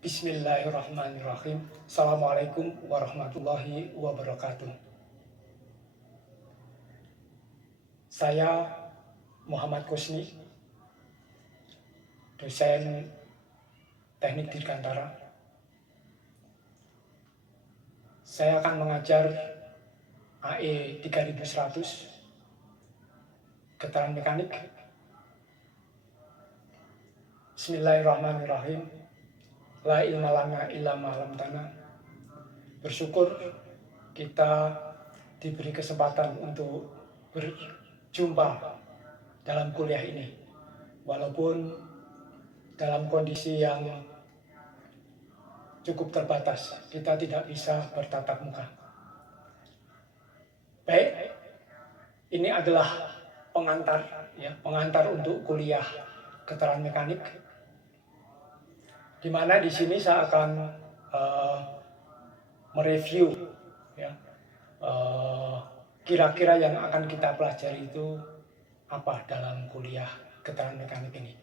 Bismillahirrahmanirrahim. Assalamualaikum warahmatullahi wabarakatuh. Saya Muhammad Kusni, dosen Teknik Dirgantara. Saya akan mengajar AE 3100, Getaran Mekanik. Bismillahirrahmanirrahim. La ilma lana illa ma 'allamtana. Bersyukur kita diberi kesempatan untuk berjumpa dalam kuliah ini, walaupun dalam kondisi yang cukup terbatas, kita tidak bisa bertatap muka. Baik, ini adalah pengantar untuk kuliah Getaran Mekanik, di mana di sini saya akan mereview kira-kira yang akan kita pelajari itu apa dalam kuliah Getaran Mekanik ini.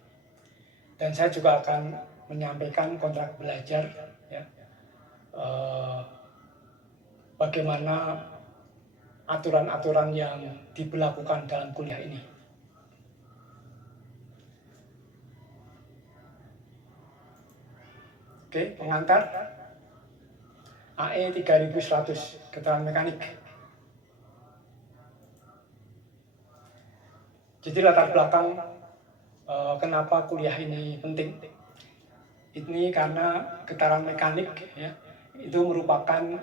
Dan saya juga akan menyampaikan kontrak belajar, bagaimana aturan-aturan yang diberlakukan dalam kuliah ini. Oke, pengantar AE 3100 Getaran Mekanik. Jadi latar belakang kenapa kuliah ini penting, ini karena getaran mekanik itu merupakan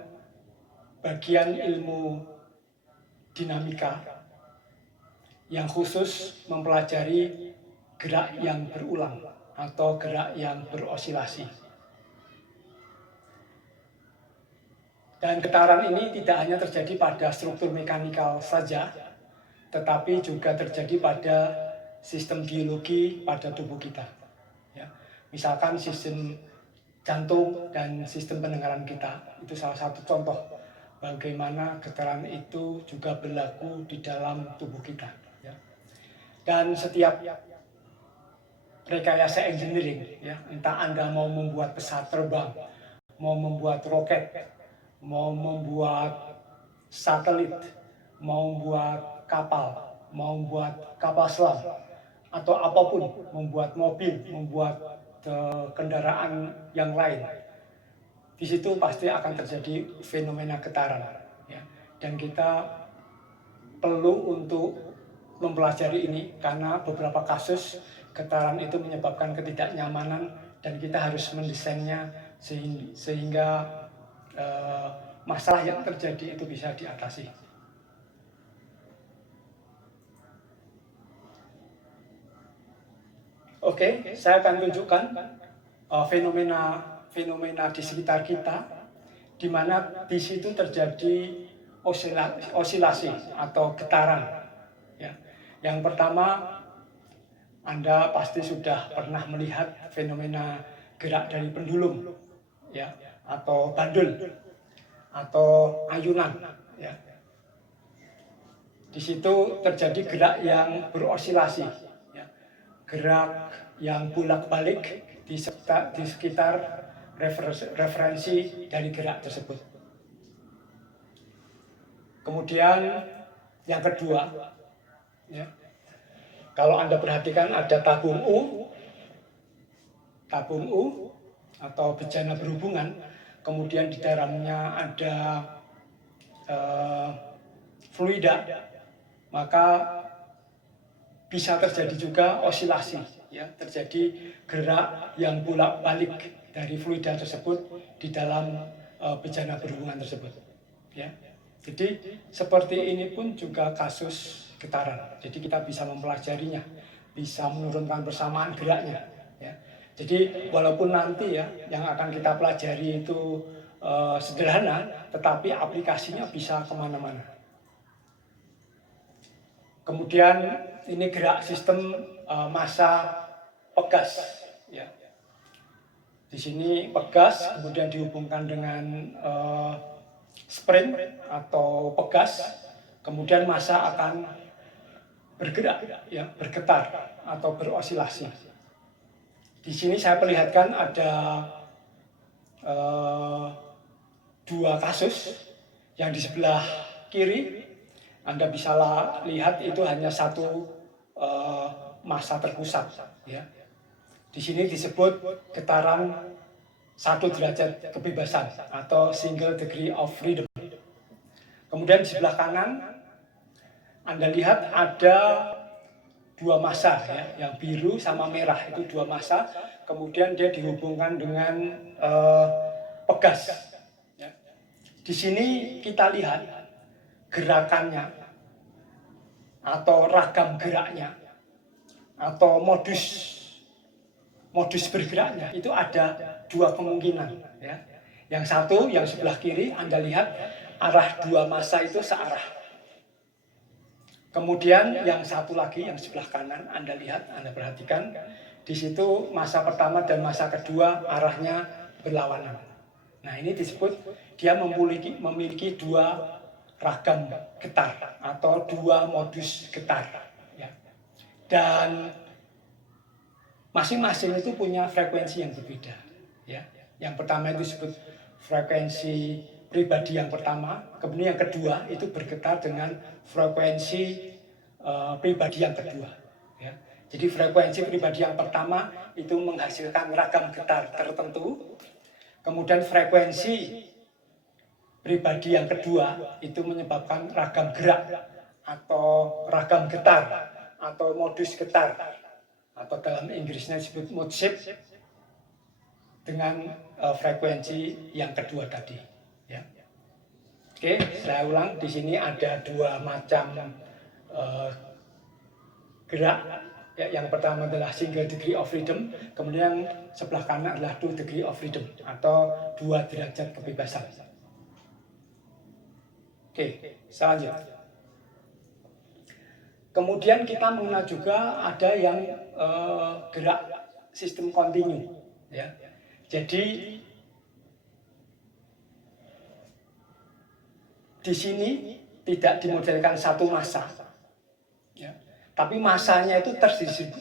bagian ilmu dinamika yang khusus mempelajari gerak yang berulang atau gerak yang berosilasi. Dan getaran ini tidak hanya terjadi pada struktur mekanikal saja, tetapi juga terjadi pada sistem biologi pada tubuh kita. Misalkan sistem jantung dan sistem pendengaran kita, itu salah satu contoh bagaimana getaran itu juga berlaku di dalam tubuh kita. Dan setiap rekayasa engineering, entah Anda mau membuat pesawat terbang, mau membuat roket, mau membuat satelit, mau membuat kapal, mau membuat kapal selam, atau apapun, membuat mobil, membuat kendaraan yang lain, di situ pasti akan terjadi fenomena getaran. Dan kita perlu untuk mempelajari ini karena beberapa kasus getaran itu menyebabkan ketidaknyamanan dan kita harus mendesainnya sehingga masalah yang terjadi itu bisa diatasi. Oke, saya akan tunjukkan fenomena di sekitar kita, di mana di situ terjadi osilasi atau getaran. Yang pertama, Anda pasti sudah pernah melihat fenomena gerak dari pendulum, atau bandul, atau ayunan. Di situ terjadi gerak yang berosilasi, gerak yang bolak-balik di sekitar referensi dari gerak tersebut. Kemudian yang kedua, kalau Anda perhatikan ada tabung U atau bejana berhubungan, kemudian di dalamnya ada fluida, maka bisa terjadi juga osilasi, terjadi gerak yang bolak-balik dari fluida tersebut di dalam bejana berhubungan tersebut. Jadi seperti ini pun juga kasus getaran. Jadi kita bisa mempelajarinya, bisa menurunkan persamaan geraknya. Jadi walaupun nanti yang akan kita pelajari itu sederhana, tetapi aplikasinya bisa kemana-mana. Kemudian ini gerak sistem massa pegas. Di sini pegas kemudian dihubungkan dengan spring atau pegas, kemudian massa akan bergerak, bergetar atau berosilasi. Di sini saya perlihatkan ada dua kasus. Yang di sebelah kiri Anda bisa lihat itu hanya satu massa terpusat, ya. Di sini disebut getaran 1 derajat kebebasan atau single degree of freedom. Kemudian di sebelah kanan Anda lihat ada dua massa, ya, yang biru sama merah itu dua massa. Kemudian dia dihubungkan dengan pegas. Ya. Di sini kita lihat gerakannya atau ragam geraknya atau modus bergeraknya itu ada dua kemungkinan, ya. Yang satu, yang sebelah kiri Anda lihat arah dua massa itu searah. Kemudian yang satu lagi yang sebelah kanan Anda lihat, Anda perhatikan di situ massa pertama dan massa kedua arahnya berlawanan. Nah, ini disebut dia memiliki dua ragam getar atau dua modus getar, ya. Dan masing-masing itu punya frekuensi yang berbeda, ya. Yang pertama itu disebut frekuensi pribadi yang pertama, kemudian yang kedua itu bergetar dengan frekuensi pribadi yang kedua, ya. Jadi frekuensi pribadi yang pertama itu menghasilkan ragam getar tertentu, kemudian frekuensi pribadi yang kedua itu menyebabkan ragam gerak atau ragam getar atau modus getar, atau dalam Inggrisnya disebut mood shift dengan frekuensi yang kedua tadi, ya. Oke, saya ulang, di sini ada dua macam gerak, ya. Yang pertama adalah single degree of freedom, kemudian sebelah kanan adalah 2 degree of freedom atau 2 derajat kebebasan. Oke, selanjutnya. Kemudian kita mengenal juga ada yang gerak sistem kontinu, ya. Jadi di sini tidak dimodelkan satu massa, ya, tapi massanya itu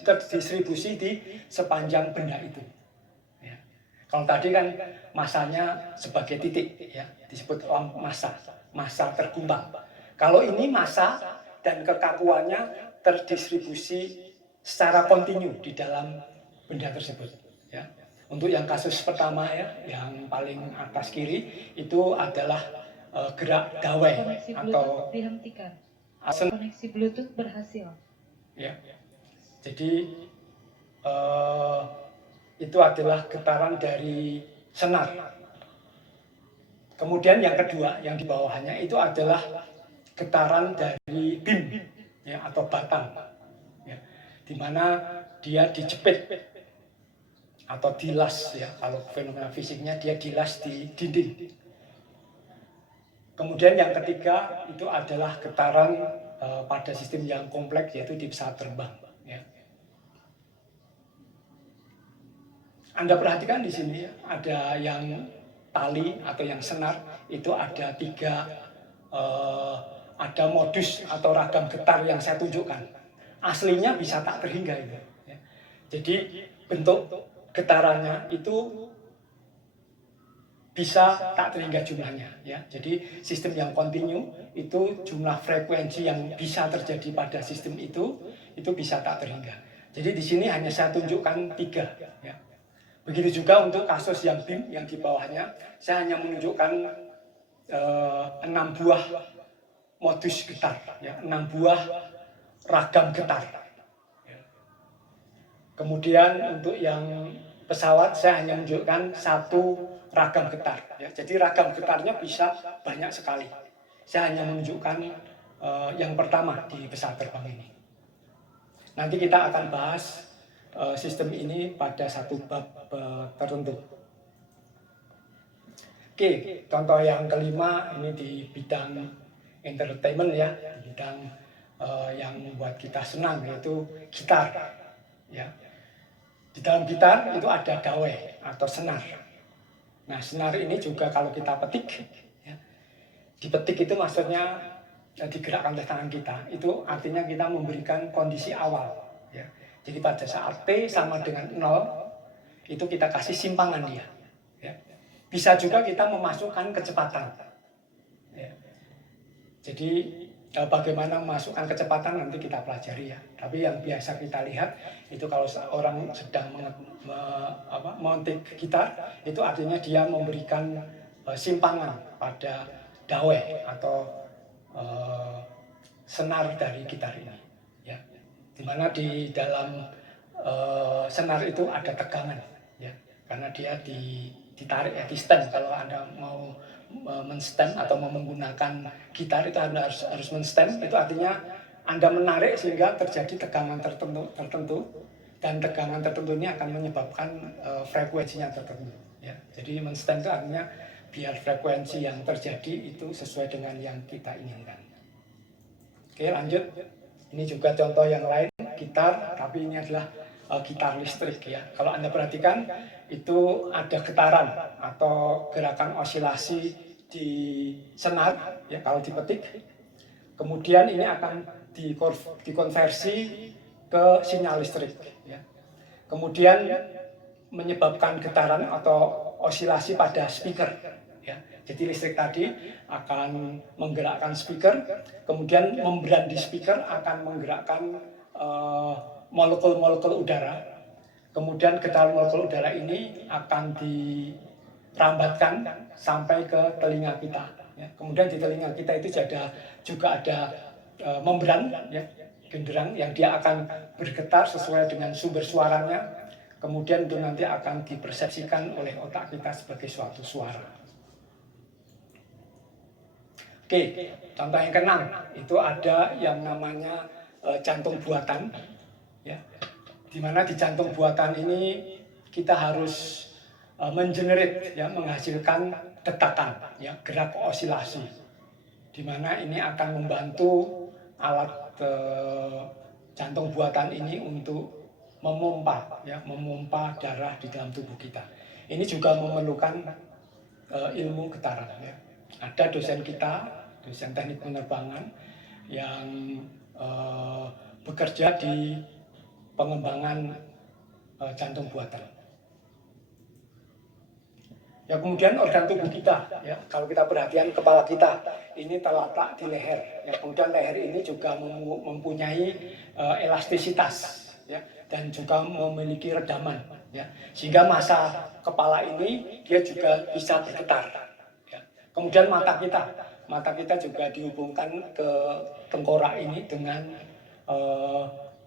terdistribusi di sepanjang benda itu, ya. Kalau tadi kan massanya sebagai titik, ya, disebut massa tergumpal. Kalau ini massa dan kekakuannya terdistribusi secara kontinu di dalam benda tersebut, ya. Untuk yang kasus pertama, ya, yang paling atas kiri itu adalah gerak gawai atau dihentikan. Koneksi Bluetooth berhasil. Ya. Jadi itu adalah getaran dari senar. Kemudian yang kedua, yang di bawahnya itu adalah getaran dari bim, ya, atau batang, ya, di mana dia dijepit atau dilas, ya. Kalau fenomena fisiknya dia dilas di dinding. Kemudian yang ketiga itu adalah getaran pada sistem yang kompleks, yaitu di pesawat terbang, ya. Anda perhatikan di sini ada yang tali atau yang senar, itu ada tiga, ada modus atau ragam getar yang saya tunjukkan. Aslinya bisa tak terhingga itu, ya. Jadi bentuk getarannya itu bisa tak terhingga jumlahnya, ya. Jadi sistem yang kontinu itu jumlah frekuensi yang bisa terjadi pada sistem itu bisa tak terhingga. Jadi di sini hanya saya tunjukkan 3, ya. Begitu juga untuk kasus yang BIM yang di bawahnya, saya hanya menunjukkan 6 buah modus getar, ya, 6 buah ragam getar. Kemudian untuk yang pesawat saya hanya menunjukkan 1 ragam getar, ya. Jadi ragam getarnya bisa banyak sekali. Saya hanya menunjukkan yang pertama di pesawat terbang ini. Nanti kita akan bahas sistem ini pada satu bab tertentu. Oke, contoh yang kelima ini di bidang entertainment, ya, di bidang yang membuat kita senang, yaitu gitar, ya. Di dalam gitar itu ada gawai atau senar. Nah, senar ini juga kalau kita petik, ya, dipetik itu maksudnya digerakkan oleh tangan kita. Itu artinya kita memberikan kondisi awal, ya. Jadi pada saat T sama dengan 0, itu kita kasih simpangan dia, ya. Bisa juga kita memasukkan kecepatan. Ya. Jadi bagaimana memasukkan kecepatan nanti kita pelajari ya. Tapi yang biasa kita lihat itu kalau orang sedang memetik gitar, itu artinya dia memberikan simpangan pada dawai atau senar dari gitar ini. Ya. Dimana di dalam senar itu ada tegangan, ya. Karena dia ditarik ya, di stem. Kalau Anda mau men-stem atau mau menggunakan gitar itu Anda harus men-stem, itu artinya Anda menarik sehingga terjadi tegangan tertentu dan tegangan tertentu ini akan menyebabkan frekuensinya tertentu, ya. Jadi men-stem itu artinya biar frekuensi yang terjadi itu sesuai dengan yang kita inginkan. Oke, lanjut. Ini juga contoh yang lain, gitar, tapi ini adalah gitar listrik ya. Kalau Anda perhatikan itu ada getaran atau gerakan osilasi di senar ya kalau dipetik. Kemudian ini akan dikonversi ke sinyal listrik ya. Kemudian menyebabkan getaran atau osilasi pada speaker ya. Jadi listrik tadi akan menggerakkan speaker, kemudian membran di speaker akan menggerakkan molekul-molekul udara. Kemudian getaran molekul udara ini akan dirambatkan sampai ke telinga kita. Ya. Kemudian di telinga kita itu juga ada membran, ya, genderang yang dia akan bergetar sesuai dengan sumber suaranya. Kemudian itu nanti akan dipersepsikan oleh otak kita sebagai suatu suara. Oke, contoh yang keenam itu ada yang namanya jantung buatan, ya. Dimana di jantung buatan ini kita harus mengenerate, ya, menghasilkan detakan, ya, gerak osilasi. Dimana ini akan membantu alat jantung buatan ini untuk memompa, ya, memompa darah di dalam tubuh kita. Ini juga memerlukan ilmu getaran, ya. Ada dosen kita, dosen teknik penerbangan yang bekerja di pengembangan jantung buatan. Ya, kemudian organ tubuh kita, ya, kalau kita perhatikan kepala kita ini terletak di leher, ya, kemudian leher ini juga mempunyai elastisitas, ya, dan juga memiliki redaman, ya, sehingga massa kepala ini dia juga bisa bergetar, ya. Kemudian mata kita juga dihubungkan ke tengkorak ini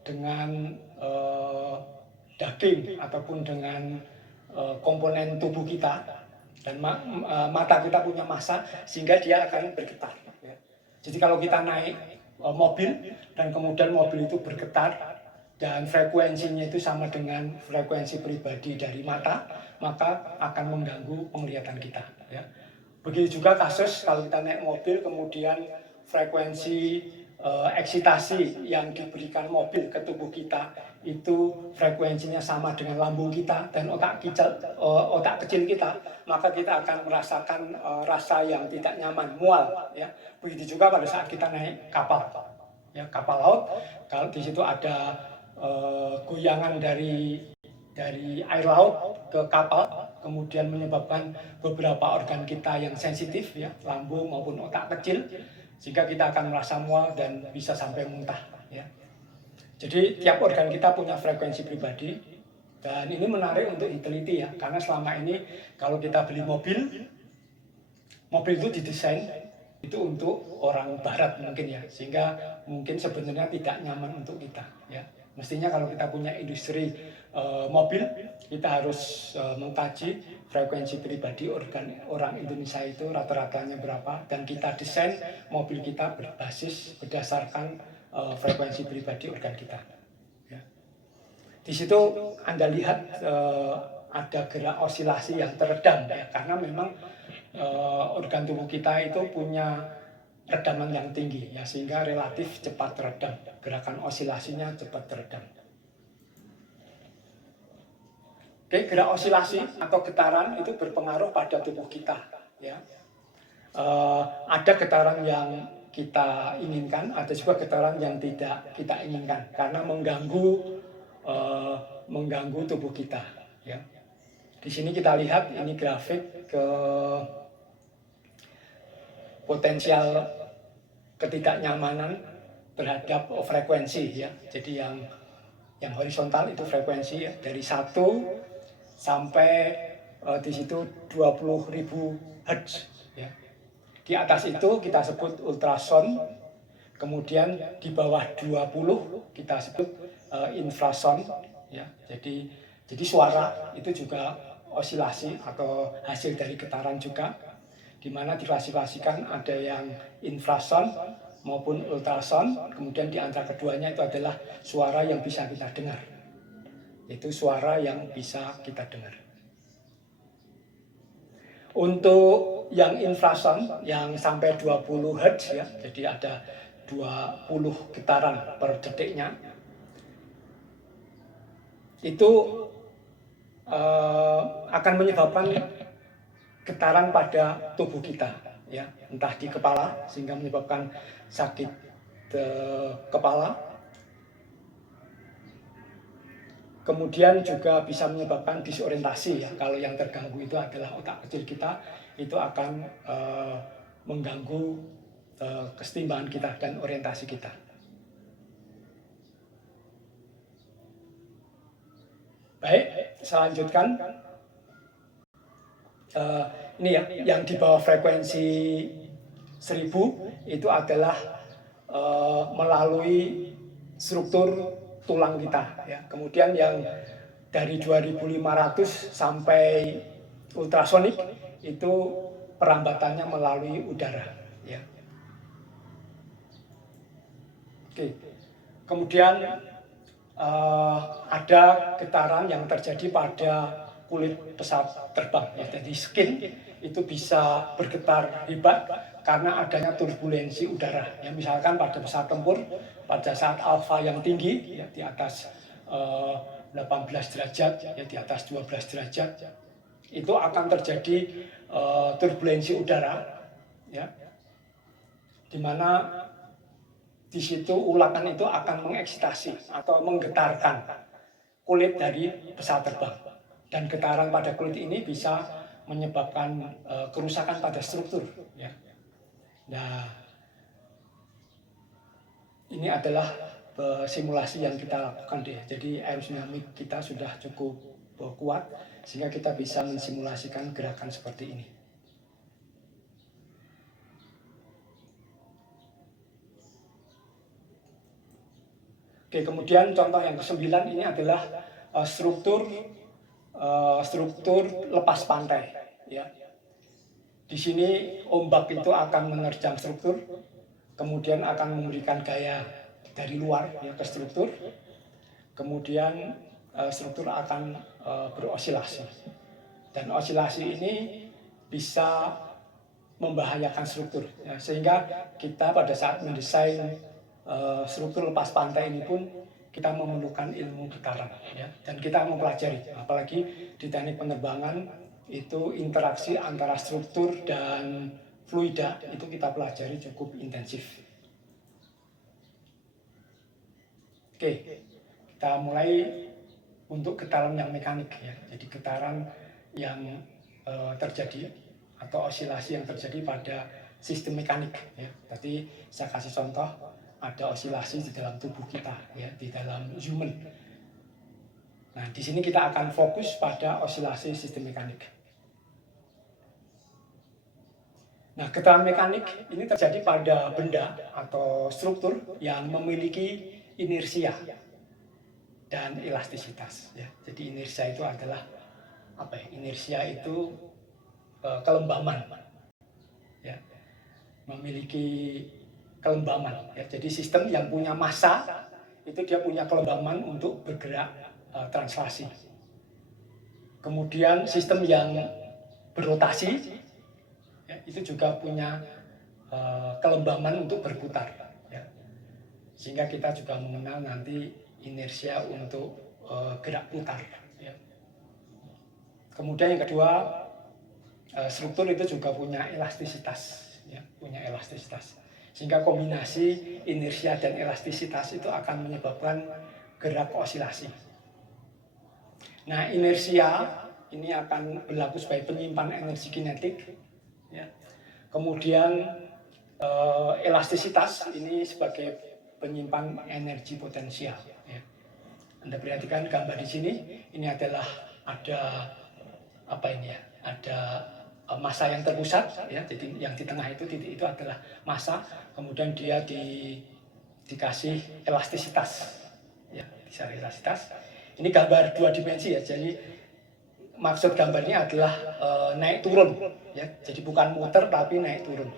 dengan daging ataupun dengan komponen tubuh kita, dan mata kita punya massa sehingga dia akan bergetar, ya. Jadi kalau kita naik mobil dan kemudian mobil itu bergetar dan frekuensinya itu sama dengan frekuensi pribadi dari mata, maka akan mengganggu penglihatan kita, ya. Begitu juga kasus kalau kita naik mobil kemudian frekuensi eksitasi yang diberikan mobil ke tubuh kita itu frekuensinya sama dengan lambung kita dan otak kecil kita, maka kita akan merasakan rasa yang tidak nyaman, mual, ya. Begitu juga pada saat kita naik kapal, ya, kapal laut, kalau di situ ada goyangan dari air laut ke kapal, kemudian menyebabkan beberapa organ kita yang sensitif, ya, lambung maupun otak kecil, sehingga kita akan merasa mual dan bisa sampai muntah, ya. Jadi tiap organ kita punya frekuensi pribadi, dan ini menarik untuk diteliti, ya, karena selama ini kalau kita beli mobil itu didesain itu untuk orang barat mungkin, ya, sehingga mungkin sebenarnya tidak nyaman untuk kita, ya. Mestinya kalau kita punya industri mobil, kita harus mengkaji frekuensi pribadi orang Indonesia itu rata-ratanya berapa, dan kita desain mobil kita berbasis berdasarkan frekuensi pribadi organ kita, ya. Di situ Anda lihat ada gerak osilasi yang teredam, ya, karena memang organ tubuh kita itu punya redaman yang tinggi, ya, sehingga relatif cepat teredam, gerakan osilasinya cepat teredam. Oke, gerak osilasi atau getaran itu berpengaruh pada tubuh kita, ya. Ada getaran yang kita inginkan, ada juga getaran yang tidak kita inginkan karena mengganggu tubuh kita, ya. Di sini kita lihat ini grafik ke potensial ketidaknyamanan terhadap frekuensi ya. Jadi yang horizontal itu frekuensi ya, dari 1 sampai di situ 20.000 Hz ya. Di atas itu kita sebut ultrasound, kemudian di bawah 20 kita sebut infrasound ya. Jadi suara itu juga osilasi atau hasil dari getaran juga, di mana diklasifikasikan ada yang infrasound maupun ultrasound. Kemudian di antara keduanya itu adalah suara yang bisa kita dengar, itu suara yang bisa kita dengar. Untuk yang infrasound yang sampai 20 Hz ya, jadi ada 20 getaran per detiknya, itu akan menyebabkan getaran pada tubuh kita ya, entah di kepala sehingga menyebabkan sakit kepala, kemudian juga bisa menyebabkan disorientasi ya. Kalau yang terganggu itu adalah otak kecil kita, itu akan mengganggu keseimbangan kita dan orientasi kita. Baik, saya lanjutkan. Ini ya, yang di bawah frekuensi 1000 itu adalah melalui struktur tulang kita ya. Kemudian yang dari 2500 sampai ultrasonik itu perambatannya melalui udara ya. Oke. Kemudian ada getaran yang terjadi pada kulit pesawat terbang ya. Jadi skin itu bisa bergetar hebat karena adanya turbulensi udara ya. Misalkan pada pesawat tempur pada saat alfa yang tinggi ya, di atas 18 derajat ya, di atas 12 derajat, itu akan terjadi turbulensi udara ya, di mana di situ ulakan itu akan mengeksitasi atau menggetarkan kulit dari pesawat terbang, dan getaran pada kulit ini bisa menyebabkan kerusakan pada struktur ya. Nah, ini adalah simulasi yang kita lakukan deh. Jadi aerodinamik kita sudah cukup kuat sehingga kita bisa mensimulasikan gerakan seperti ini. Oke, kemudian contoh yang ke-9 ini adalah struktur lepas pantai ya. Di sini ombak itu akan menerjang struktur, kemudian akan memberikan gaya dari luar ya ke struktur, kemudian struktur akan berosilasi, dan osilasi ini bisa membahayakan struktur ya, sehingga kita pada saat mendesain struktur lepas pantai ini pun kita memerlukan ilmu getaran ya, dan kita mempelajari, apalagi di teknik penerbangan itu interaksi antara struktur dan fluida itu kita pelajari cukup intensif. Oke, kita mulai untuk getaran yang mekanik ya. Jadi getaran yang terjadi atau osilasi yang terjadi pada sistem mekanik ya. Tadi saya kasih contoh ada osilasi di dalam tubuh kita ya, di dalam human. Nah, di sini kita akan fokus pada osilasi sistem mekanik. Nah, getaran mekanik ini terjadi pada benda atau struktur yang memiliki inersia dan elastisitas ya. Jadi inersia itu adalah apa ya? Inersia itu kelembaman ya. Memiliki kelembaman ya. Jadi sistem yang punya massa itu dia punya kelembaman untuk bergerak translasi. Kemudian sistem yang berotasi ya, itu juga punya kelembaman untuk berputar ya. Sehingga kita juga mengenal nanti inersia untuk gerak putar ya. Kemudian yang kedua, struktur itu juga punya elastisitas ya, punya elastisitas, sehingga kombinasi inersia dan elastisitas itu akan menyebabkan gerak osilasi. Nah, inersia ini akan berlaku sebagai penyimpan energi kinetik. Ya. Kemudian elastisitas ini sebagai penyimpan energi potensial. Ya. Anda perhatikan gambar di sini, ini adalah ada apa ini ya? Ada massa yang terpusat, ya. Jadi yang di tengah itu titik itu adalah massa, kemudian dia dikasih elastisitas, ya, dikasih elastisitas. Ini gambar 2 dimensi ya. Jadi maksud gambarnya adalah naik turun, ya. Jadi bukan muter tapi naik turun.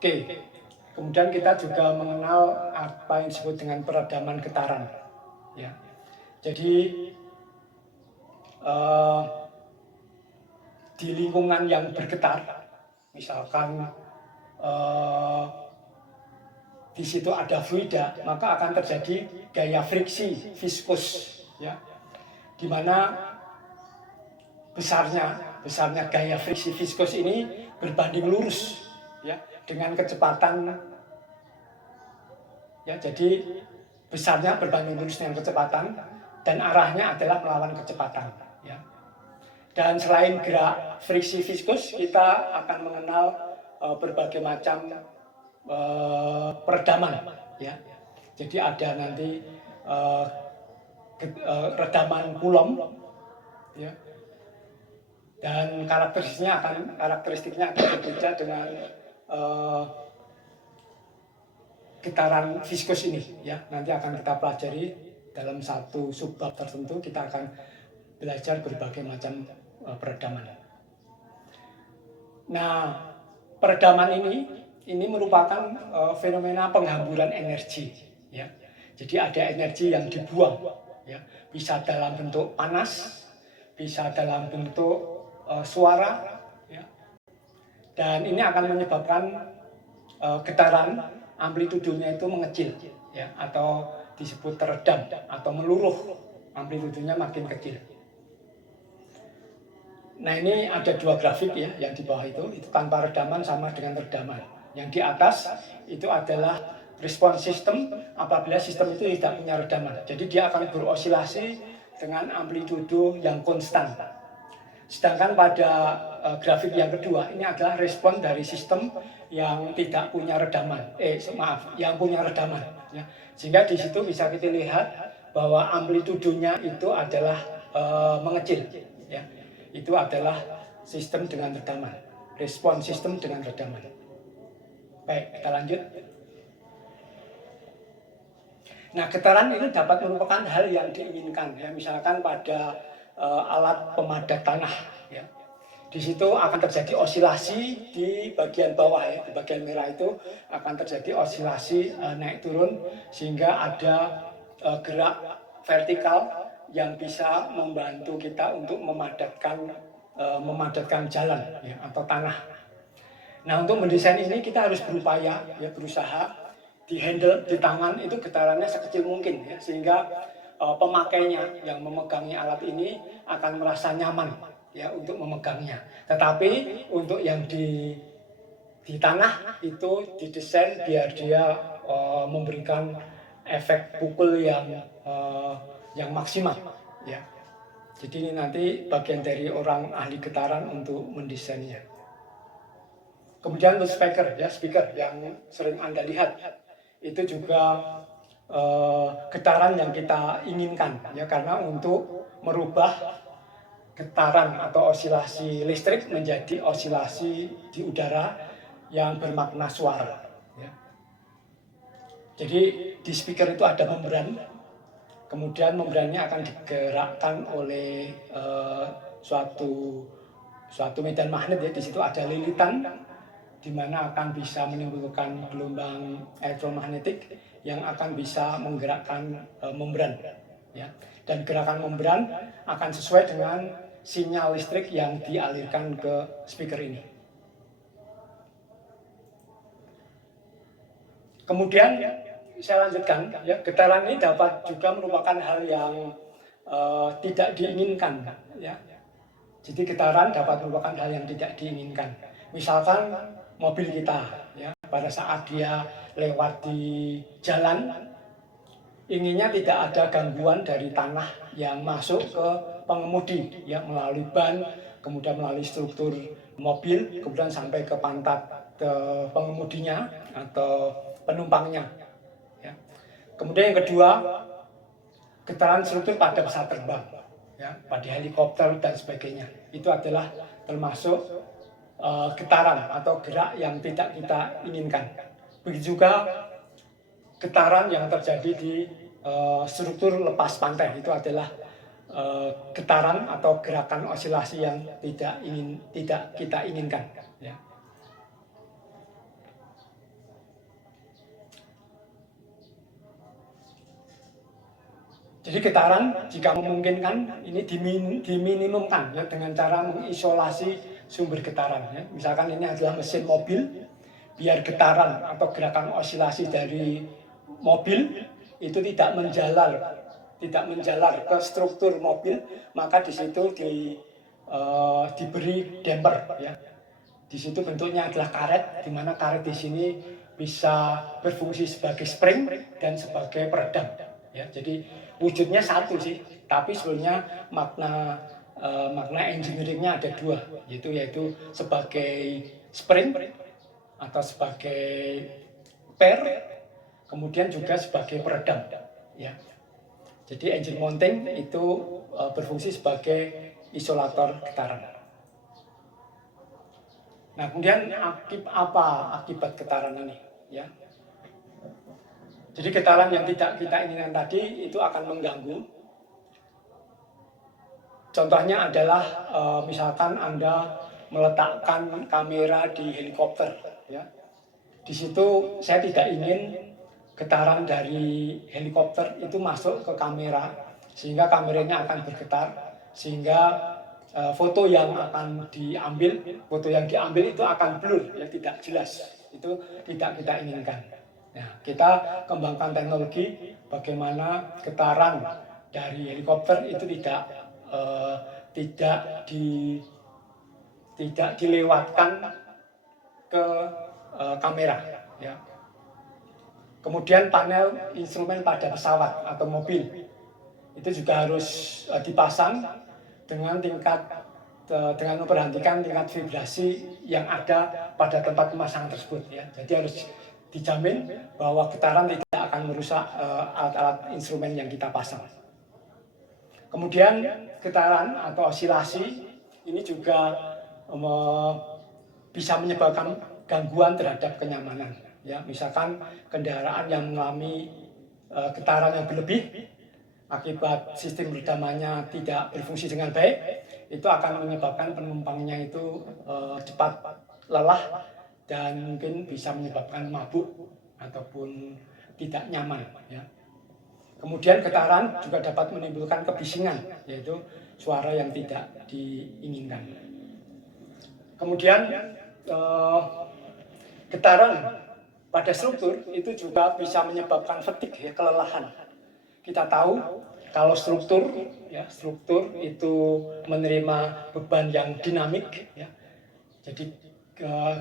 Oke, kemudian kita juga mengenal apa yang disebut dengan peredaman getaran. Ya. Jadi di lingkungan yang bergetar, misalkan di situ ada fluida, maka akan terjadi gaya friksi viskus, ya, di mana besarnya gaya friksi viskus ini berbanding lurus, ya, dengan kecepatan, ya, jadi besarnya berbanding lurus dengan kecepatan dan arahnya adalah melawan kecepatan, ya. Dan selain gerak friksi viskus, kita akan mengenal berbagai macam peredaman, ya. Jadi ada nanti redaman Coulomb, ya. Dan karakteristiknya akan berbeda dengan getaran viskus ini, ya. Nanti akan kita pelajari dalam satu subbab tertentu, kita akan belajar berbagai macam peredaman. Nah, peredaman ini merupakan fenomena penghamburan energi, ya. Jadi ada energi yang dibuang, ya. Bisa dalam bentuk panas, bisa dalam bentuk suara, ya. Dan ini akan menyebabkan getaran amplitudenya itu mengecil, ya, atau disebut teredam atau meluruh, amplitudenya makin kecil. Nah, ini ada 2 grafik, ya, yang di bawah itu tanpa redaman sama dengan redaman. Yang di atas itu adalah respons sistem apabila sistem itu tidak punya redaman. Jadi dia akan berosilasi dengan amplitudo yang konstan. Sedangkan pada grafik yang kedua, ini adalah respon dari sistem yang tidak punya redaman, yang punya redaman, ya. Sehingga di situ bisa kita lihat bahwa amplitudonya itu adalah mengecil, ya. Itu adalah sistem dengan redaman, respon sistem dengan redaman. Baik, kita lanjut. Nah, getaran itu dapat merupakan hal yang diinginkan, ya. Misalkan pada alat pemadat tanah, ya. Di situ akan terjadi osilasi di bagian bawah, ya, di bagian merah itu akan terjadi osilasi naik turun sehingga ada gerak vertikal yang bisa membantu kita untuk memadatkan jalan, ya, atau tanah. Nah, untuk mendesain ini kita harus berupaya, ya, berusaha di handle, di tangan itu getarannya sekecil mungkin, ya, sehingga pemakainya yang memegangi alat ini akan merasa nyaman, ya, untuk memegangnya. Tetapi untuk yang di tanah itu didesain biar dia memberikan efek pukul yang maksimal, ya. Jadi ini nanti bagian dari orang ahli getaran untuk mendesainnya. Kemudian speaker, ya, speaker yang sering Anda lihat itu juga getaran yang kita inginkan, ya, karena untuk merubah getaran atau osilasi listrik menjadi osilasi di udara yang bermakna suara, ya. Jadi di speaker itu ada membran, kemudian membrannya akan digerakkan oleh suatu medan magnet, ya. Di situ ada lilitan di mana akan bisa menimbulkan gelombang elektromagnetik yang akan bisa menggerakkan membran, ya. Dan gerakan membran akan sesuai dengan sinyal listrik yang dialirkan ke speaker ini. Kemudian saya lanjutkan, ya, getaran ini dapat juga merupakan hal yang tidak diinginkan, ya. Jadi getaran dapat merupakan hal yang tidak diinginkan. Misalkan mobil kita, ya, pada saat dia lewat di jalan inginnya tidak ada gangguan dari tanah yang masuk ke pengemudi ya, melalui ban, kemudian melalui struktur mobil, kemudian sampai ke pantat pengemudinya atau penumpangnya ya. Kemudian yang kedua, getaran struktur pada pesawat terbang ya, pada helikopter dan sebagainya, itu adalah termasuk getaran atau gerak yang tidak kita inginkan. Begitu juga getaran yang terjadi di struktur lepas pantai, itu adalah getaran atau gerakan osilasi yang tidak kita inginkan ya. Jadi getaran jika memungkinkan ini diminimumkan ya, dengan cara mengisolasi sumber getaran ya. Misalkan ini adalah mesin mobil, biar getaran atau gerakan osilasi dari mobil itu tidak menjalar ke struktur mobil, maka di situ diberi damper ya. Di situ bentuknya adalah karet, di mana karet di sini bisa berfungsi sebagai spring dan sebagai peredam ya. Jadi wujudnya satu sih, tapi sebenarnya makna engineeringnya ada dua, yaitu sebagai spring atau sebagai per, kemudian juga sebagai peredam ya. Jadi engine mounting itu berfungsi sebagai isolator getaran. Nah, kemudian apa akibat getaran ini ya? Jadi getaran yang tidak kita inginkan tadi itu akan mengganggu. Contohnya adalah misalkan Anda meletakkan kamera di helikopter ya. Di situ saya tidak ingin getaran dari helikopter itu masuk ke kamera sehingga kameranya akan bergetar, sehingga foto yang diambil itu akan blur ya, tidak jelas. Itu tidak kita inginkan. Nah, kita kembangkan teknologi bagaimana getaran dari helikopter itu tidak dilewatkan ke kamera ya. Kemudian panel instrumen pada pesawat atau mobil itu juga harus dipasang dengan memperhatikan tingkat vibrasi yang ada pada tempat pemasangan tersebut ya. Jadi harus dijamin bahwa getaran tidak akan merusak alat-alat instrumen yang kita pasang. Kemudian getaran atau osilasi ini juga bisa menyebabkan gangguan terhadap kenyamanan ya. Misalkan kendaraan yang mengalami getaran yang berlebih akibat sistem redamannya tidak berfungsi dengan baik, itu akan menyebabkan penumpangnya itu cepat lelah dan mungkin bisa menyebabkan mabuk ataupun tidak nyaman ya. Kemudian getaran juga dapat menimbulkan kebisingan, yaitu suara yang tidak diinginkan. Kemudian getaran pada struktur itu juga bisa menyebabkan fatigue ya, kelelahan. Kita tahu kalau struktur itu menerima beban yang dinamik ya. Jadi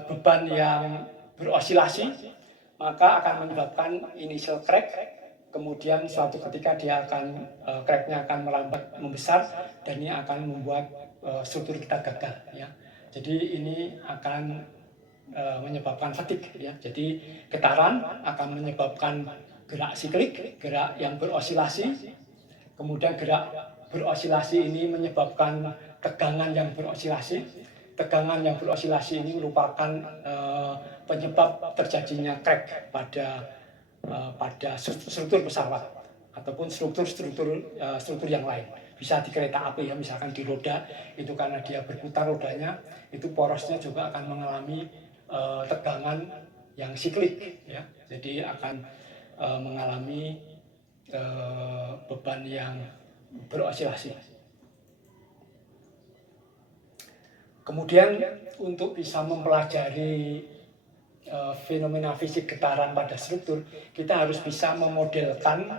beban yang berosilasi maka akan menyebabkan initial crack, kemudian suatu ketika cracknya akan melambat membesar dan ini akan membuat struktur kita gagal ya. Jadi ini akan menyebabkan fatigue ya. Jadi getaran akan menyebabkan gerak siklik, gerak yang berosilasi. Kemudian gerak berosilasi ini menyebabkan tegangan yang berosilasi. Tegangan yang berosilasi ini merupakan penyebab terjadinya crack pada struktur pesawat ataupun struktur yang lain. Bisa di kereta api ya, misalkan di roda itu karena dia berputar rodanya, itu porosnya juga akan mengalami tegangan yang siklik ya. Jadi akan mengalami beban yang berosilasi. Kemudian untuk bisa mempelajari fenomena fisik getaran pada struktur, kita harus bisa memodelkan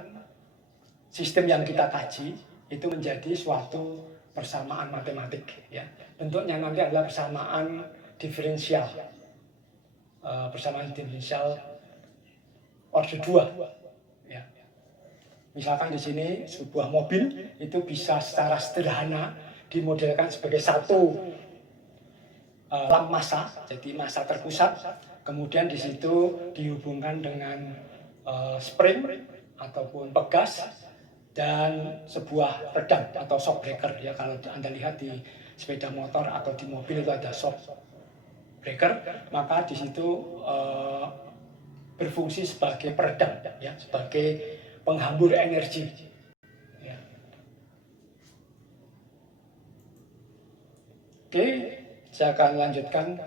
sistem yang kita kaji itu menjadi suatu persamaan matematik ya. Bentuknya nanti adalah persamaan diferensial. Persamaan diferensial order 2 ya. Misalkan di sini sebuah mobil itu bisa secara sederhana dimodelkan sebagai satu lamp massa, jadi massa terpusat. Kemudian di situ dihubungkan dengan spring ataupun pegas dan sebuah redam atau shock breaker. Ya, kalau Anda lihat di sepeda motor atau di mobil itu ada shock breaker, maka di situ berfungsi sebagai peredam, ya, sebagai penghambur energi. Ya. Oke, saya akan lanjutkan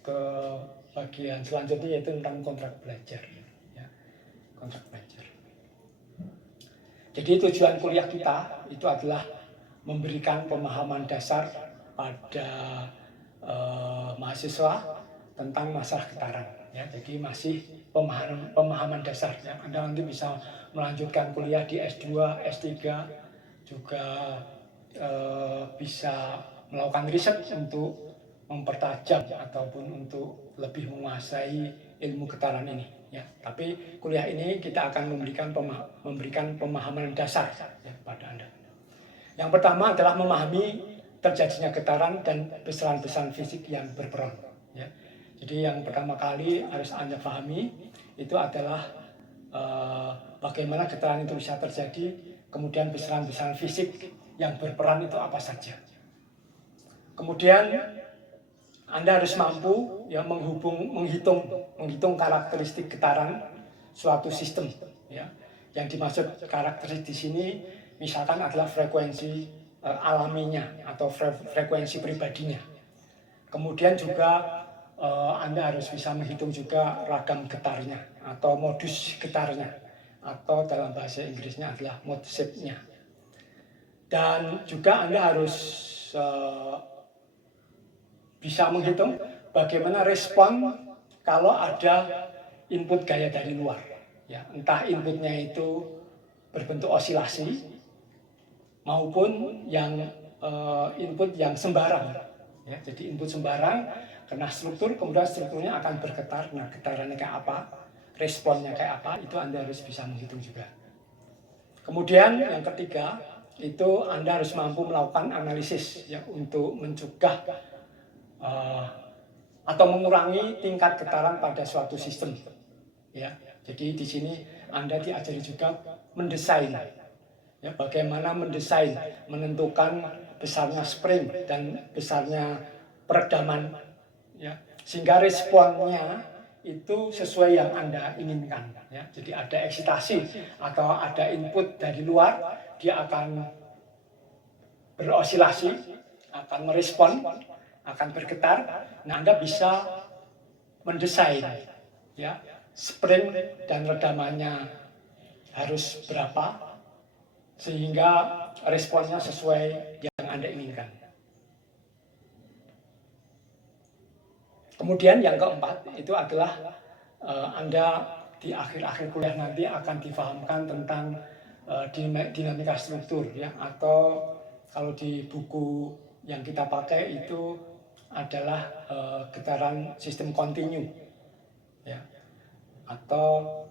ke bagian selanjutnya, yaitu tentang kontrak belajar. Ya, kontrak belajar. Jadi tujuan kuliah kita itu adalah memberikan pemahaman dasar pada mahasiswa tentang masalah getaran. Ya, jadi masih pemahaman dasar. Ya. Anda nanti bisa melanjutkan kuliah di S2, S3, juga bisa melakukan riset untuk mempertajam ataupun untuk lebih menguasai ilmu getaran ini. Ya, tapi kuliah ini kita akan memberikan pemahaman dasar, ya, pada Anda. Yang pertama adalah memahami terjadinya getaran dan besaran-besaran fisik yang berperan. Ya. Jadi yang pertama kali harus Anda pahami itu adalah bagaimana getaran itu bisa terjadi, kemudian besaran-besaran fisik yang berperan itu apa saja. Kemudian Anda harus mampu, ya, menghitung karakteristik getaran suatu sistem. Ya. Yang dimaksud karakteristik di sini misalkan adalah frekuensi alaminya atau frekuensi pribadinya. Kemudian juga Anda harus bisa menghitung juga ragam getarnya atau modus getarnya, atau dalam bahasa Inggrisnya adalah mode shape-nya. Dan juga Anda harus bisa menghitung bagaimana respon kalau ada input gaya dari luar. Ya, entah inputnya itu berbentuk osilasi maupun yang input yang sembarang. Ya, jadi input sembarang kena struktur, kemudian strukturnya akan bergetar. Nah, getarannya kayak apa, responnya kayak apa, itu Anda harus bisa menghitung juga. Kemudian yang ketiga, itu Anda harus mampu melakukan analisis, ya, untuk mencegah atau mengurangi tingkat getaran pada suatu sistem. Ya, jadi di sini Anda diajari juga mendesain. Ya, bagaimana mendesain, menentukan besarnya spring dan besarnya peredaman, ya, sehingga responnya itu sesuai yang Anda inginkan. Ya. Jadi ada eksitasi atau ada input dari luar, dia akan berosilasi, akan merespon, akan bergetar. Nah, Anda bisa mendesain, ya, spring dan redamannya harus berapa sehingga responnya sesuai yang Anda inginkan. Kemudian yang keempat itu adalah Anda di akhir-akhir kuliah nanti akan difahamkan tentang dinamika struktur, ya, atau kalau di buku yang kita pakai itu adalah getaran sistem kontinu, ya, atau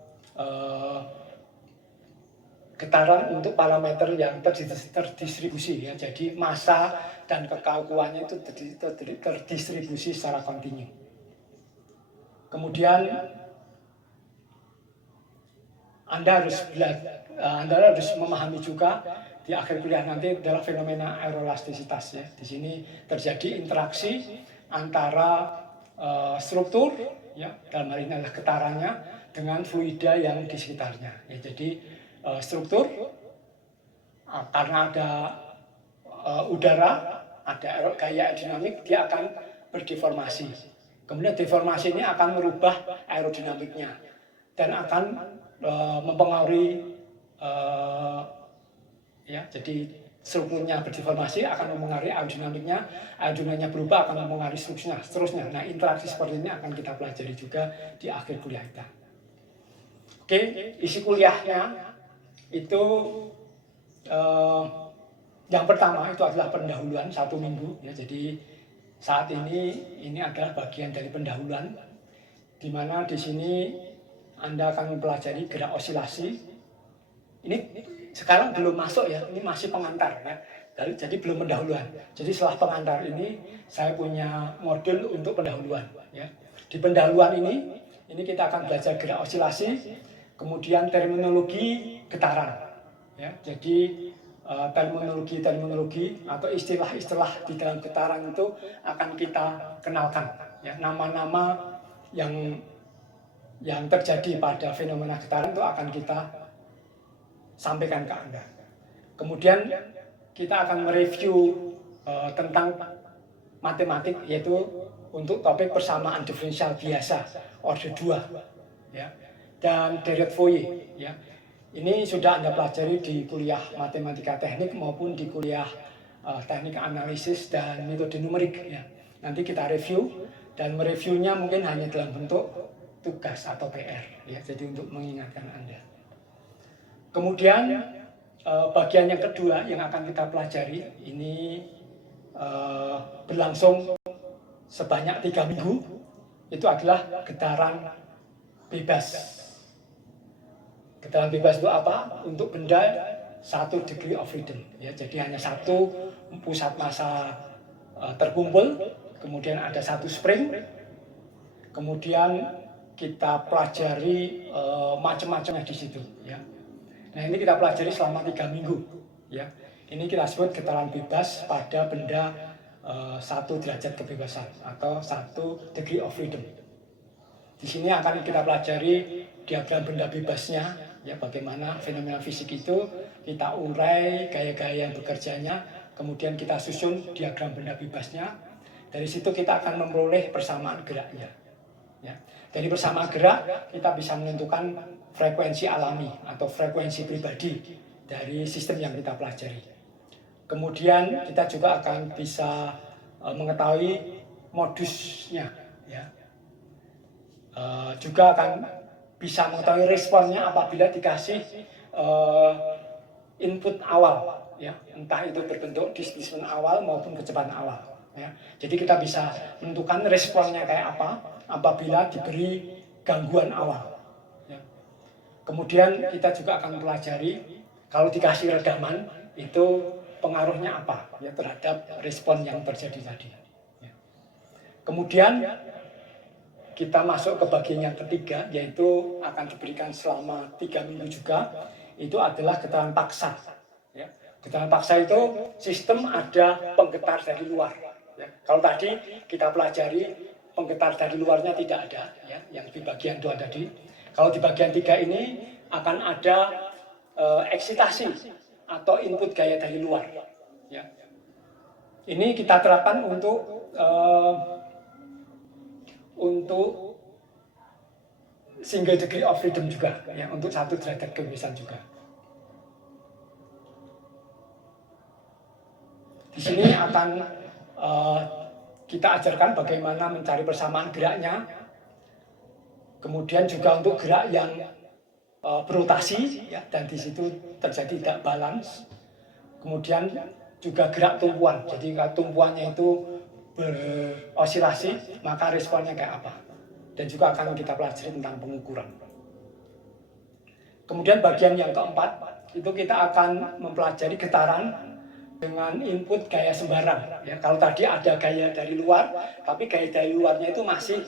getaran untuk parameter yang terdistribusi, ya, jadi massa dan kekakuannya itu terdistribusi secara kontinu. Kemudian Anda harus memahami juga di akhir kuliah nanti adalah fenomena aerolastisitas, ya. Di sini terjadi interaksi antara struktur, ya, dalam hal ini adalah getarannya, dengan fluida yang di sekitarnya. Ya, jadi struktur karena ada udara, ada gaya aerodinamik, dia akan berdeformasi. Kemudian deformasi ini akan merubah aerodinamiknya dan akan mempengaruhi, ya, jadi strukturnya berdeformasi akan mempengaruhi aerodinamiknya berubah akan mempengaruhi strukturnya, seterusnya. Nah, interaksi seperti ini akan kita pelajari juga di akhir kuliah kita. Oke, isi kuliahnya itu yang pertama itu adalah pendahuluan 1 minggu, ya. Jadi saat ini adalah bagian dari pendahuluan, di mana di sini Anda akan mempelajari gerak osilasi, Ini sekarang belum masuk ya, ini masih pengantar ya. Jadi belum pendahuluan. Jadi setelah pengantar ini saya punya modul untuk pendahuluan ya. Di pendahuluan ini kita akan belajar gerak osilasi, kemudian terminologi getaran ya. Jadi terminologi atau istilah-istilah di dalam getaran itu akan kita kenalkan ya. Nama-nama yang terjadi pada fenomena getaran itu akan kita sampaikan ke Anda. Kemudian kita akan mereview tentang matematik, yaitu untuk topik persamaan diferensial biasa order 2 ya, dan Dirichlet-Fourier ya. Ini sudah Anda pelajari di kuliah matematika teknik maupun di kuliah teknik analisis dan metode numerik ya. Nanti kita review, dan mereviewnya mungkin hanya dalam bentuk tugas atau PR ya, jadi untuk mengingatkan Anda. Kemudian bagian yang kedua yang akan kita pelajari ini berlangsung sebanyak 3 minggu, itu adalah getaran bebas. Getaran bebas itu apa? Untuk benda 1 degree of freedom ya, jadi hanya satu pusat massa terkumpul, kemudian ada satu spring, kemudian kita pelajari macam-macamnya di situ ya. Nah, ini kita pelajari selama 3 minggu ya. Ini kita sebut getaran bebas pada benda 1 derajat kebebasan atau 1 degree of freedom. Di sini akan kita pelajari diagram benda bebasnya ya, bagaimana fenomena fisik itu kita urai gaya-gaya yang bekerjanya, kemudian kita susun diagram benda bebasnya. Dari situ kita akan memperoleh persamaan geraknya ya. Dari persamaan gerak kita bisa menentukan frekuensi alami atau frekuensi pribadi dari sistem yang kita pelajari. Kemudian kita juga akan bisa mengetahui modusnya ya. Juga akan bisa mengetahui responnya apabila dikasih input awal ya, entah itu berbentuk displacement awal maupun kecepatan awal ya. Jadi kita bisa menentukan responnya kayak apa apabila diberi gangguan awal ya. Kemudian kita juga akan pelajari kalau dikasih redaman itu pengaruhnya apa ya terhadap respon yang terjadi tadi ya. Kemudian kita masuk ke bagian yang ketiga, yaitu akan diberikan selama 3 minggu juga, itu adalah getaran paksa ya. Getaran paksa itu sistem ada penggetar dari luar ya. Kalau tadi kita pelajari penggetar dari luarnya tidak ada ya, yang di bagian 2 tadi. Kalau di bagian 3 ini akan ada eksitasi atau input gaya dari luar ya. Ini kita terapkan untuk single degree of freedom juga ya, untuk 1 derajat kebebasan juga. Di sini akan kita ajarkan bagaimana mencari persamaan geraknya, kemudian juga untuk gerak yang berotasi ya, dan di situ terjadi tidak balance. Kemudian juga gerak tumpuan, jadi kalau tumpuannya itu berosilasi maka responnya kayak apa, dan juga akan kita pelajari tentang pengukuran. Kemudian bagian yang keempat itu kita akan mempelajari getaran dengan input gaya sembarang ya. Kalau tadi ada gaya dari luar, tapi gaya dari luarnya itu masih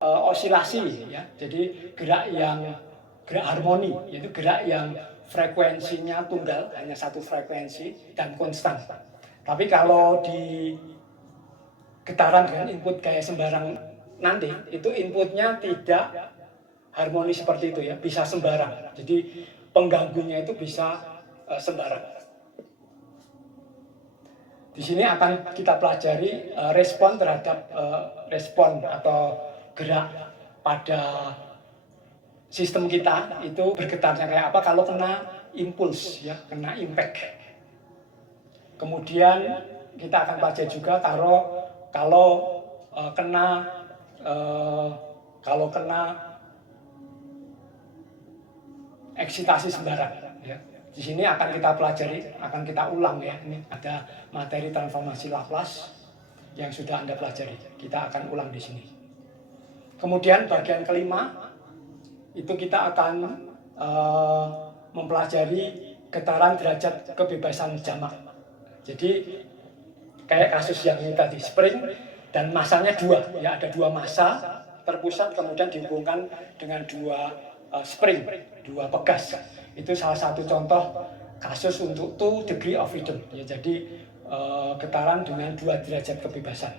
osilasi ya. Jadi gerak harmoni, yaitu gerak yang frekuensinya tunggal, hanya 1 frekuensi dan konstan. Tapi kalau di getaran dengan input gaya sembarang nanti, itu inputnya tidak harmoni seperti itu ya, bisa sembarang. Jadi pengganggunya itu bisa sembarang. Di sini akan kita pelajari respon terhadap respon atau gerak pada sistem kita itu bergetarnya kayak apa kalau kena impuls ya, kena impact. Kemudian kita akan pelajari juga kalau kena eksitasi sembarang ya. Di sini akan kita pelajari, akan kita ulang ya. Ini ada materi transformasi Laplace yang sudah Anda pelajari. Kita akan ulang di sini. Kemudian bagian kelima itu kita akan mempelajari getaran derajat kebebasan jamak. Jadi kayak kasus yang ini tadi, spring dan masanya dua, ya ada dua massa terpusat kemudian dihubungkan dengan dua spring, dua pegas. Itu salah satu contoh kasus untuk 2 degree of freedom, ya, jadi getaran dengan 2 derajat kebebasan.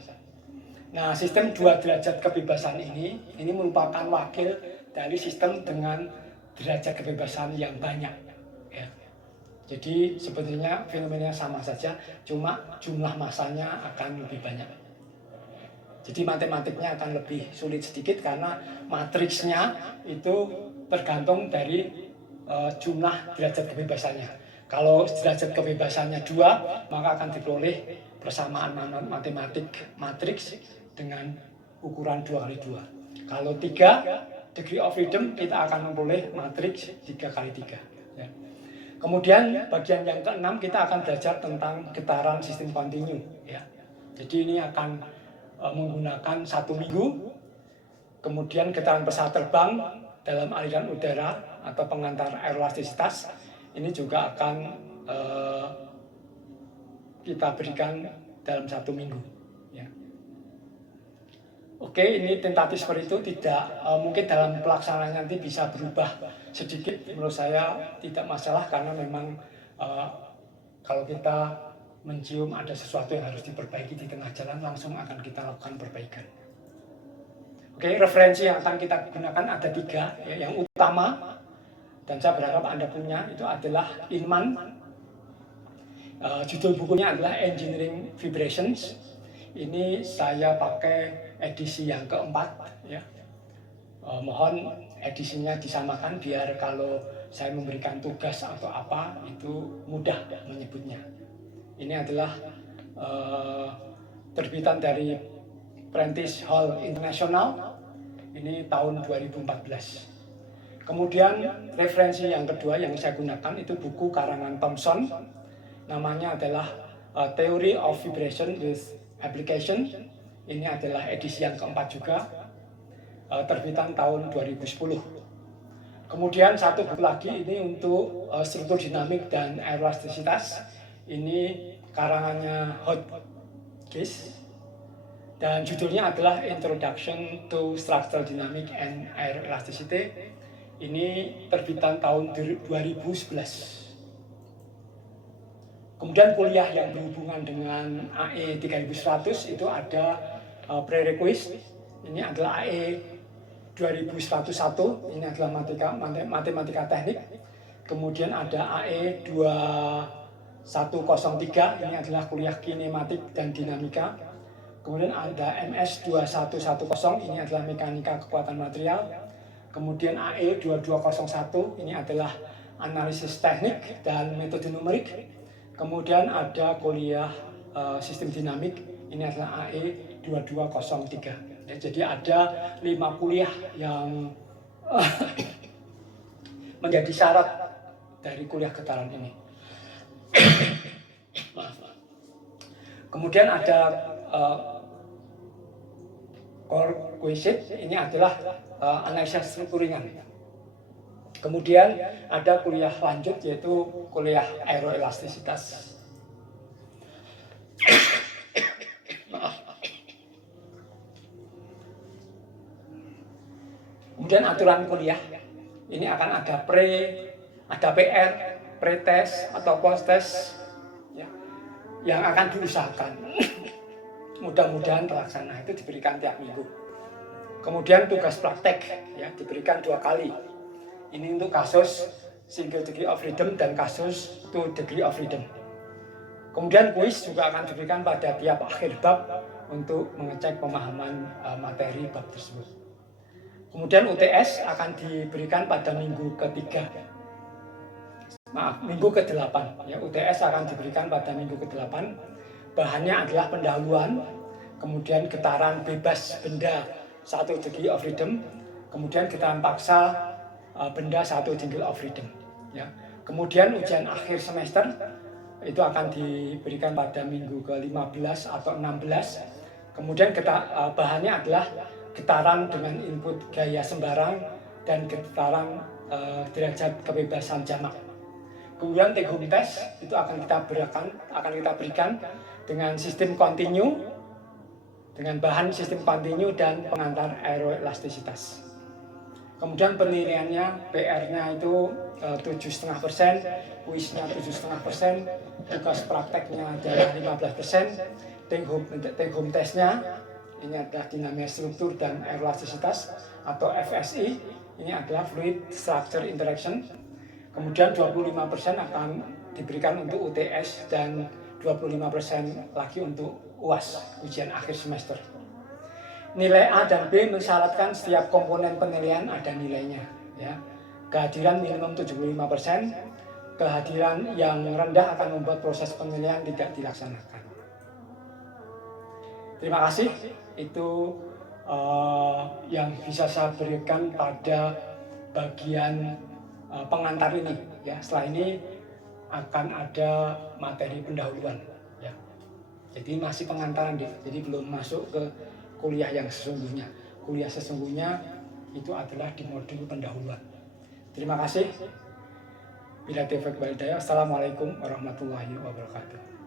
Nah, sistem 2 derajat kebebasan ini merupakan wakil dari sistem dengan derajat kebebasan yang banyak. Ya. Jadi sebenarnya fenomenanya sama saja, cuma jumlah masanya akan lebih banyak. Jadi matematiknya akan lebih sulit sedikit karena matriksnya itu tergantung dari jumlah derajat kebebasannya. Kalau derajat kebebasannya 2, maka akan diperoleh persamaan matematik matriks dengan ukuran 2x2. Kalau 3 degree of freedom, kita akan memperoleh matriks 3x3. Ya. Kemudian bagian yang ke-6 kita akan belajar tentang getaran sistem kontinu. Ya. Jadi ini akan menggunakan 1 minggu, kemudian getaran pesawat terbang dalam aliran udara atau pengantar aerolastisitas ini juga akan kita berikan dalam 1 minggu. Ya. Oke, ini tentatif seperti itu, tidak mungkin dalam pelaksanaan nanti bisa berubah sedikit. Menurut saya tidak masalah karena memang kalau kita mencium ada sesuatu yang harus diperbaiki di tengah jalan, langsung akan kita lakukan perbaikan. Oke, referensi yang akan kita gunakan ada 3. Ya, yang utama, dan saya berharap Anda punya, itu adalah Inman. Judul bukunya adalah Engineering Vibrations. Ini saya pakai edisi yang keempat. Ya. Mohon edisinya disamakan biar kalau saya memberikan tugas atau apa, itu mudah menyebutnya. Ini adalah terbitan dari Prentice Hall International, ini tahun 2014. Kemudian referensi yang kedua yang saya gunakan itu buku karangan Thomson, namanya adalah Theory of Vibration with Application. Ini adalah edisi yang keempat juga, terbitan tahun 2010. Kemudian satu buku lagi ini untuk struktur dinamik dan aerolastisitas. Ini karangannya Hodges dan judulnya adalah Introduction to Structural Dynamics and Air Elasticity. Ini terbitan tahun 2011. Kemudian kuliah yang berhubungan dengan AE 3100 itu ada prerequisite. Ini adalah AE 2101, ini adalah matematika teknik. Kemudian ada AE 2103, ini adalah kuliah kinematik dan dinamika. Kemudian ada MS 2110, ini adalah mekanika kekuatan material. Kemudian AE 2201, ini adalah analisis teknik dan metode numerik. Kemudian ada kuliah sistem dinamik, ini adalah AE 2203. Ya, jadi ada 5 kuliah yang menjadi syarat dari kuliah getaran ini. Kemudian ada core question, ini adalah analisa struktur ringan. Kemudian ada kuliah lanjut yaitu kuliah aeroelastisitas. Kemudian aturan kuliah, ini akan ada ada PR, pre-test atau post-test ya, yang akan diusahakan. Mudah-mudahan terlaksana, itu diberikan tiap minggu. Kemudian tugas praktek ya diberikan 2 kali. Ini untuk kasus single degree of freedom dan kasus 2 degree of freedom. Kemudian kuis juga akan diberikan pada tiap akhir bab untuk mengecek pemahaman materi bab tersebut. Kemudian UTS akan diberikan pada minggu ketiga. Minggu ke-8 ya, UTS akan diberikan pada minggu ke-8. Bahannya adalah pendahuluan, kemudian getaran bebas benda 1 degree of freedom, kemudian getaran paksa benda 1 degree of freedom. Ya. Kemudian ujian akhir semester itu akan diberikan pada minggu ke-15 atau 16. Kemudian bahannya adalah getaran dengan input gaya sembarang dan getaran derajat kebebasan jamak. Kemudian take home test itu akan kita berikan dengan sistem kontinu, dengan bahan sistem kontinu dan pengantar aeroelastisitas. Kemudian penilaiannya, PR-nya itu 7,5%, kuisnya 7,5%, tugas prakteknya adalah 15%, take home testnya ini adalah dinamika struktur dan aeroelastisitas atau FSI, ini adalah fluid structure interaction. Kemudian 25% akan diberikan untuk UTS dan 25% lagi untuk UAS, ujian akhir semester. Nilai A dan B mensyaratkan setiap komponen penilaian ada nilainya. Ya. Kehadiran minimum 75%, kehadiran yang rendah akan membuat proses penilaian tidak dilaksanakan. Terima kasih, itu yang bisa saya berikan pada bagian pengantar ini. Ya, setelah ini akan ada materi pendahuluan. Ya. Jadi masih pengantaran, jadi belum masuk ke kuliah yang sesungguhnya. Kuliah sesungguhnya itu adalah di modul pendahuluan. Terima kasih. Bila taufiq wal hidayah. Assalamualaikum warahmatullahi wabarakatuh.